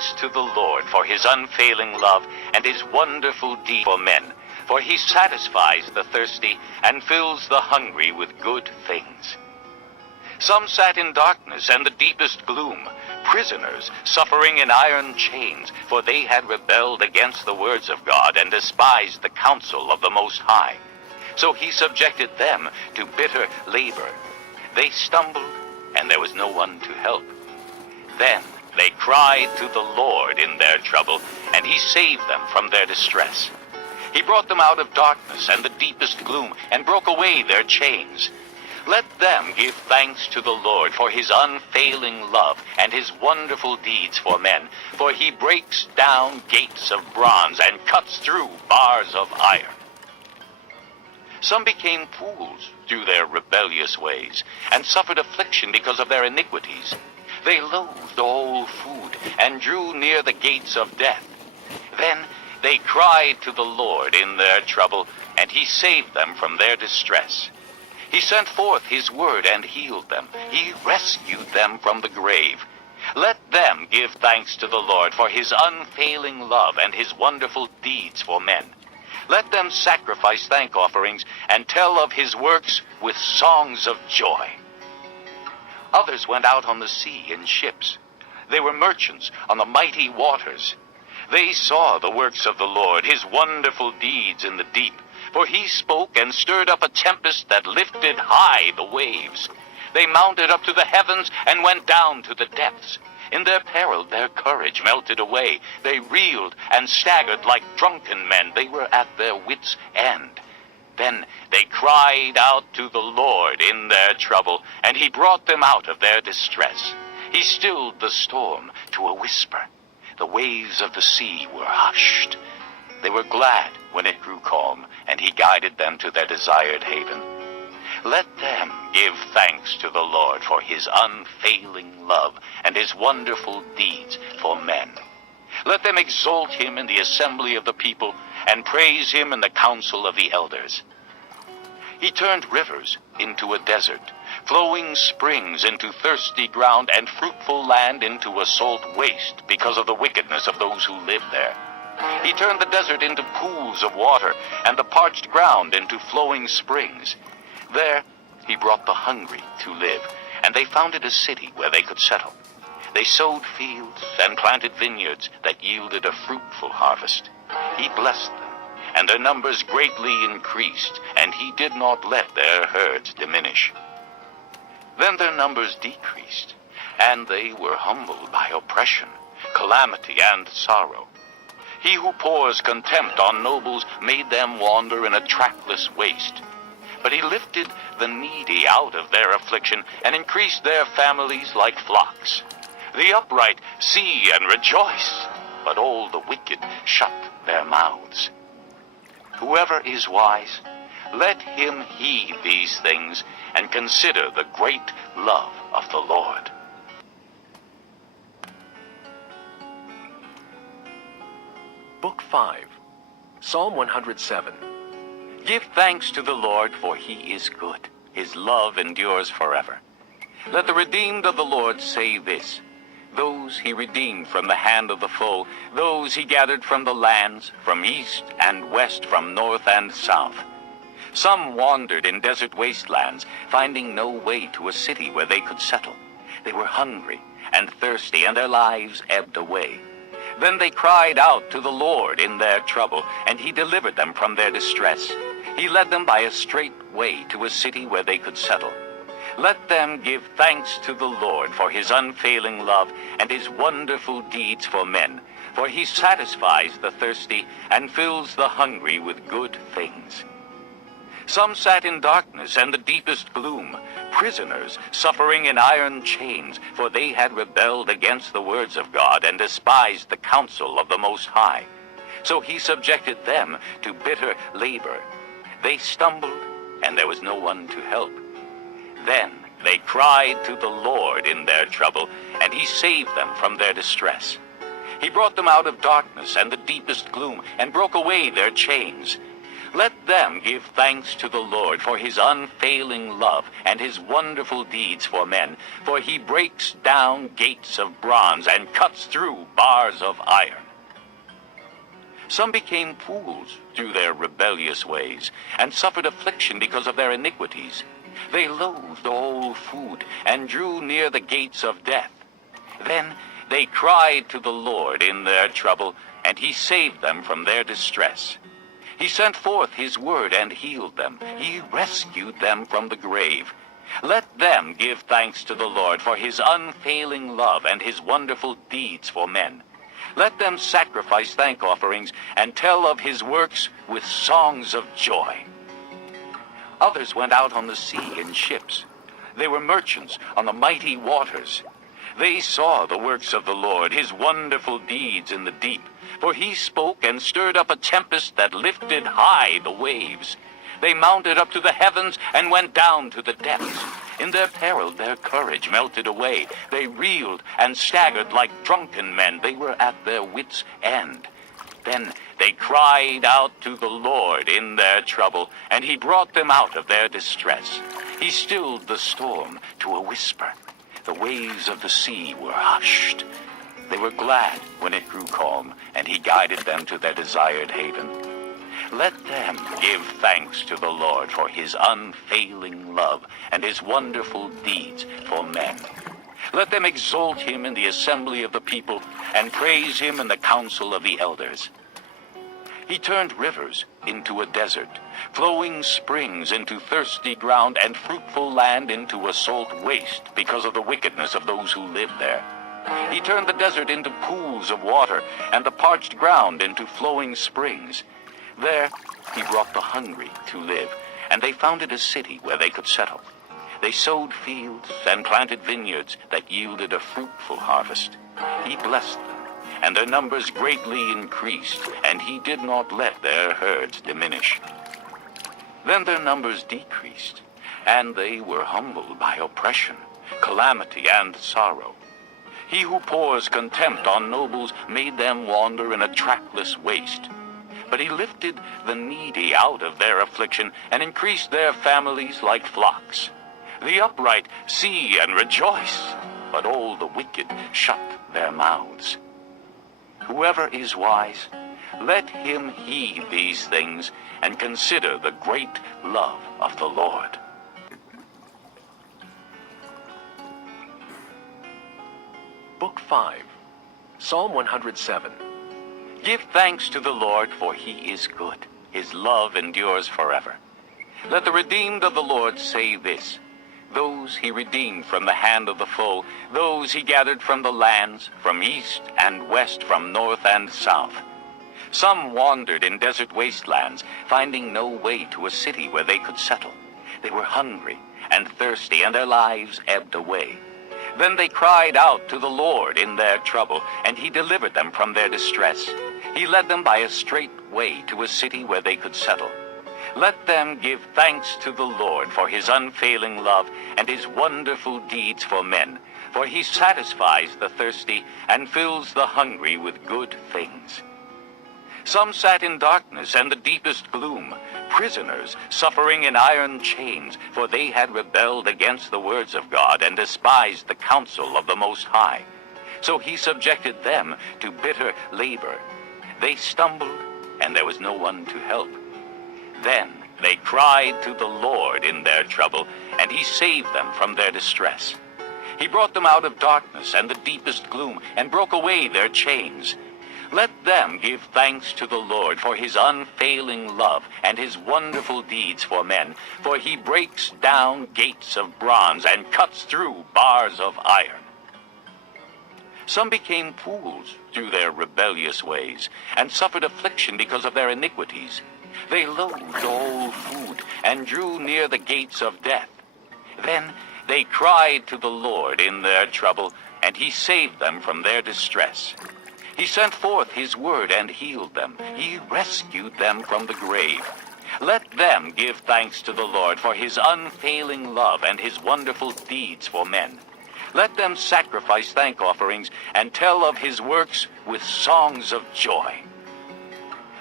thanks to the Lord for his unfailing love and his wonderful deed for men, for he satisfies the thirsty and fills the hungry with good things. Some sat in darkness and the deepest gloom, prisoners suffering in iron chains, for they had rebelled against the words of God and despised the counsel of the Most High. So he subjected them to bitter labor. They stumbled, and there was no one to help. Then they cried to the Lord in their trouble, and he saved them from their distress. He brought them out of darkness and the deepest gloom, and broke away their chains. Let them give thanks to the Lord for his unfailing love and his wonderful deeds for men, for he breaks down gates of bronze and cuts through bars of iron. Some became fools through their rebellious ways, and suffered affliction because of their iniquities. They loathed all food, and drew near the gates of death. Then they cried to the Lord in their trouble, and he saved them from their distress. He sent forth his word and healed them. He rescued them from the grave. Let them give thanks to the Lord for his unfailing love and his wonderful deeds for men. Let them sacrifice thank offerings and tell of his works with songs of joy. Others went out on the sea in ships. They were merchants on the mighty waters. They saw the works of the Lord, his wonderful deeds in the deep. For he spoke and stirred up a tempest that lifted high the waves. They mounted up to the heavens and went down to the depths. In their peril their courage melted away. They reeled and staggered like drunken men. They were at their wits' end. Then they cried out to the Lord in their trouble, and he brought them out of their distress. He stilled the storm to a whisper. The waves of the sea were hushed. They were glad when it grew calm, and he guided them to their desired haven. Let them give thanks to the Lord for his unfailing love and his wonderful deeds for men. Let them exalt him in the assembly of the people and praise him in the council of the elders. He turned rivers into a desert, flowing springs into thirsty ground, and fruitful land into a salt waste because of the wickedness of those who live there. He turned the desert into pools of water, and the parched ground into flowing springs. There he brought the hungry to live, and they founded a city where they could settle. They sowed fields and planted vineyards that yielded a fruitful harvest. He blessed them, and their numbers greatly increased, and he did not let their herds diminish. Then their numbers decreased, and they were humbled by oppression, calamity, and sorrow. He who pours contempt on nobles made them wander in a trackless waste. But he lifted the needy out of their affliction and increased their families like flocks. The upright see and rejoice, but all the wicked shut their mouths. Whoever is wise, let him heed these things and consider the great love of the Lord. Book 5, Psalm 107. Give thanks to the Lord, for he is good. His love endures forever. Let the redeemed of the Lord say this: those he redeemed from the hand of the foe, those he gathered from the lands, from east and west, from north and south. Some wandered in desert wastelands, finding no way to a city where they could settle. They were hungry and thirsty, and their lives ebbed away. Then they cried out to the Lord in their trouble, and he delivered them from their distress. He led them by a straight way to a city where they could settle. Let them give thanks to the Lord for his unfailing love and his wonderful deeds for men, for he satisfies the thirsty and fills the hungry with good things. Some sat in darkness and the deepest gloom, prisoners suffering in iron chains, for they had rebelled against the words of God and despised the counsel of the Most High. So he subjected them to bitter labor. They stumbled, and there was no one to help. Then they cried to the Lord in their trouble, and he saved them from their distress. He brought them out of darkness and the deepest gloom, and broke away their chains. Let them give thanks to the Lord for his unfailing love and his wonderful deeds for men, for he breaks down gates of bronze and cuts through bars of iron. Some became fools through their rebellious ways, and suffered affliction because of their iniquities. They loathed all food, and drew near the gates of death. Then they cried to the Lord in their trouble, and he saved them from their distress. He sent forth his word and healed them. He rescued them from the grave. Let them give thanks to the Lord for his unfailing love and his wonderful deeds for men. Let them sacrifice thank offerings and tell of his works with songs of joy. Others went out on the sea in ships. They were merchants on the mighty waters. They saw the works of the Lord, his wonderful deeds in the deep. For he spoke and stirred up a tempest that lifted high the waves. They mounted up to the heavens and went down to the depths. In their peril, their courage melted away. They reeled and staggered like drunken men. They were at their wits' end. Then they cried out to the Lord in their trouble, and he brought them out of their distress. He stilled the storm to a whisper. The waves of the sea were hushed. They were glad when it grew calm, and he guided them to their desired haven. Let them give thanks to the Lord for his unfailing love and his wonderful deeds for men. Let them exalt him in the assembly of the people and praise him in the council of the elders. He turned rivers into a desert, flowing springs into thirsty ground, and fruitful land into a salt waste because of the wickedness of those who lived there. He turned the desert into pools of water, and the parched ground into flowing springs. There he brought the hungry to live, and they founded a city where they could settle. They sowed fields and planted vineyards that yielded a fruitful harvest. He blessed them, and their numbers greatly increased, and he did not let their herds diminish. Then their numbers decreased, and they were humbled by oppression, calamity, and sorrow. He who pours contempt on nobles made them wander in a trackless waste. But he lifted the needy out of their affliction and increased their families like flocks. The upright see and rejoice, but all the wicked shut their mouths. Whoever is wise, let him heed these things and consider the great love of the Lord. Book 5, Psalm 107. Give thanks to the Lord, for he is good. His love endures forever. Let the redeemed of the Lord say this: those he redeemed from the hand of the foe, those he gathered from the lands, from east and west, from north and south. Some wandered in desert wastelands, finding no way to a city where they could settle. They were hungry and thirsty, and their lives ebbed away. Then they cried out to the Lord in their trouble, and he delivered them from their distress. He led them by a straight way to a city where they could settle. Let them give thanks to the Lord for his unfailing love and his wonderful deeds for men, for he satisfies the thirsty and fills the hungry with good things. Some sat in darkness and the deepest gloom, prisoners suffering in iron chains, for they had rebelled against the words of God and despised the counsel of the Most High. So he subjected them to bitter labor. They stumbled, and there was no one to help. Then they cried to the Lord in their trouble, and he saved them from their distress. He brought them out of darkness and the deepest gloom, and broke away their chains. Let them give thanks to the Lord for his unfailing love and his wonderful deeds for men, for he breaks down gates of bronze and cuts through bars of iron. Some became fools through their rebellious ways, and suffered affliction because of their iniquities. They loathed all food, and drew near the gates of death. Then they cried to the Lord in their trouble, and he saved them from their distress. He sent forth his word and healed them. He rescued them from the grave. Let them give thanks to the Lord for his unfailing love and his wonderful deeds for men. Let them sacrifice thank offerings and tell of his works with songs of joy.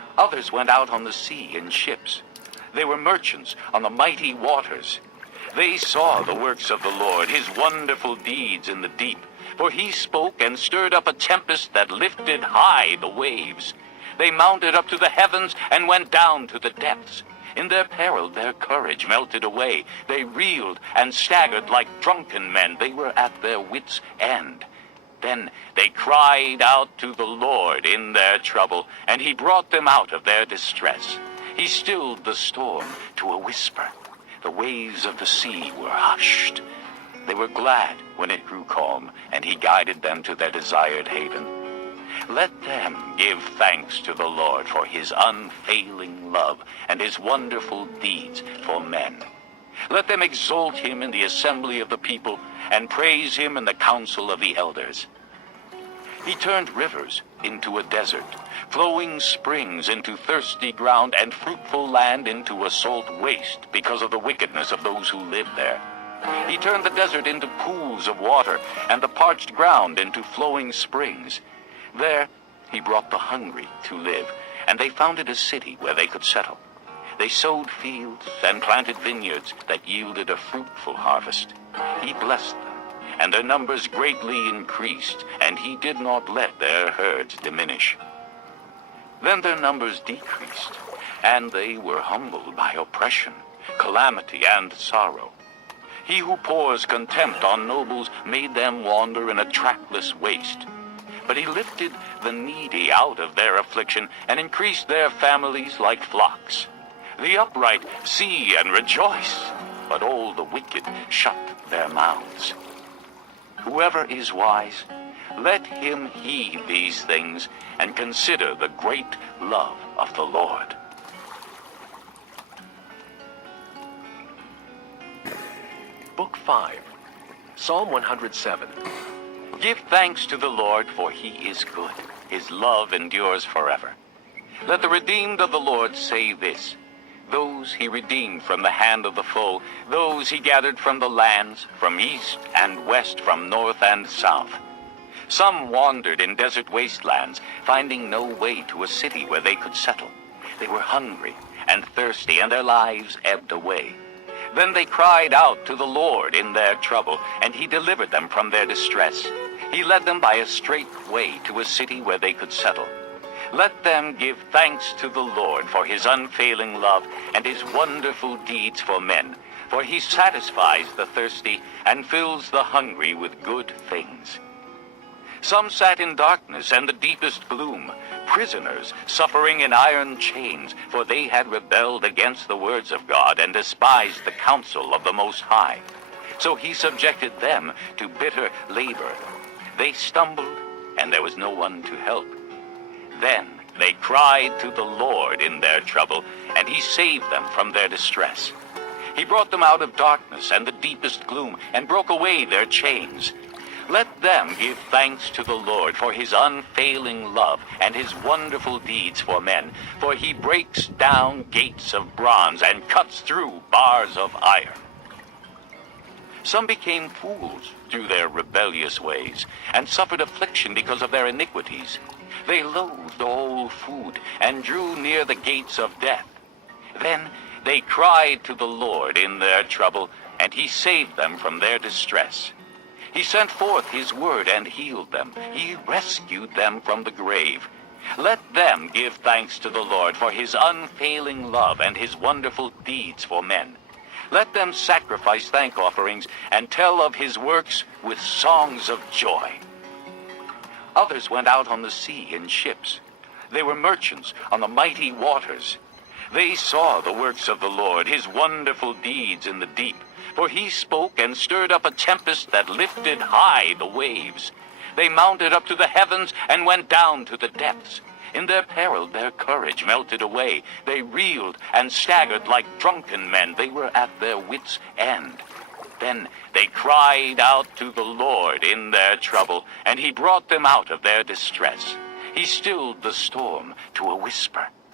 Others went out on the sea in ships. They were merchants on the mighty waters. They saw the works of the Lord, his wonderful deeds in the deep. For he spoke and stirred up a tempest that lifted high the waves. They mounted up to the heavens and went down to the depths. In their peril their courage melted away. They reeled and staggered like drunken men. They were at their wits' end. Then they cried out to the Lord in their trouble, and he brought them out of their distress. He stilled the storm to a whisper. The waves of the sea were hushed. They were glad when it grew calm, and he guided them to their desired haven. Let them give thanks to the Lord for his unfailing love and his wonderful deeds for men. Let them exalt him in the assembly of the people and praise him in the council of the elders. He turned rivers into a desert, flowing springs into thirsty ground, and fruitful land into a salt waste because of the wickedness of those who lived there. He turned the desert into pools of water, and the parched ground into flowing springs. There he brought the hungry to live, and they founded a city where they could settle. They sowed fields and planted vineyards that yielded a fruitful harvest. He blessed them, and their numbers greatly increased, and he did not let their herds diminish. Then their numbers decreased, and they were humbled by oppression, calamity, and sorrow. He who pours contempt on nobles made them wander in a trackless waste. But he lifted the needy out of their affliction and increased their families like flocks. The upright see and rejoice, but all the wicked shut their mouths. Whoever is wise, let him heed these things and consider the great love of the Lord. Book 5, Psalm 107. Give thanks to the Lord, for he is good. His love endures forever. Let the redeemed of the Lord say this: those he redeemed from the hand of the foe, those he gathered from the lands, from east and west, from north and south. Some wandered in desert wastelands, finding no way to a city where they could settle. They were hungry and thirsty, and their lives ebbed away. Then they cried out to the Lord in their trouble, and he delivered them from their distress. He led them by a straight way to a city where they could settle. Let them give thanks to the Lord for his unfailing love and his wonderful deeds for men. For he satisfies the thirsty and fills the hungry with good things. Some sat in darkness and the deepest gloom, prisoners suffering in iron chains, for they had rebelled against the words of God and despised the counsel of the Most High. So he subjected them to bitter labor. They stumbled, and there was no one to help. Then they cried to the Lord in their trouble, and he saved them from their distress. He brought them out of darkness and the deepest gloom, and broke away their chains. Let them give thanks to the Lord for his unfailing love and his wonderful deeds for men, for he breaks down gates of bronze and cuts through bars of iron. Some became fools through their rebellious ways, and suffered affliction because of their iniquities. They loathed all food, and drew near the gates of death. Then they cried to the Lord in their trouble, and he saved them from their distress. He sent forth his word and healed them. He rescued them from the grave. Let them give thanks to the Lord for his unfailing love and his wonderful deeds for men. Let them sacrifice thank offerings and tell of his works with songs of joy. Others went out on the sea in ships. They were merchants on the mighty waters. They saw the works of the Lord, his wonderful deeds in the deep. For he spoke and stirred up a tempest that lifted high the waves. They mounted up to the heavens and went down to the depths. In their peril their courage melted away. They reeled and staggered like drunken men. They were at their wits' end. Then they cried out to the Lord in their trouble, and he brought them out of their distress. He stilled the storm to a whisper.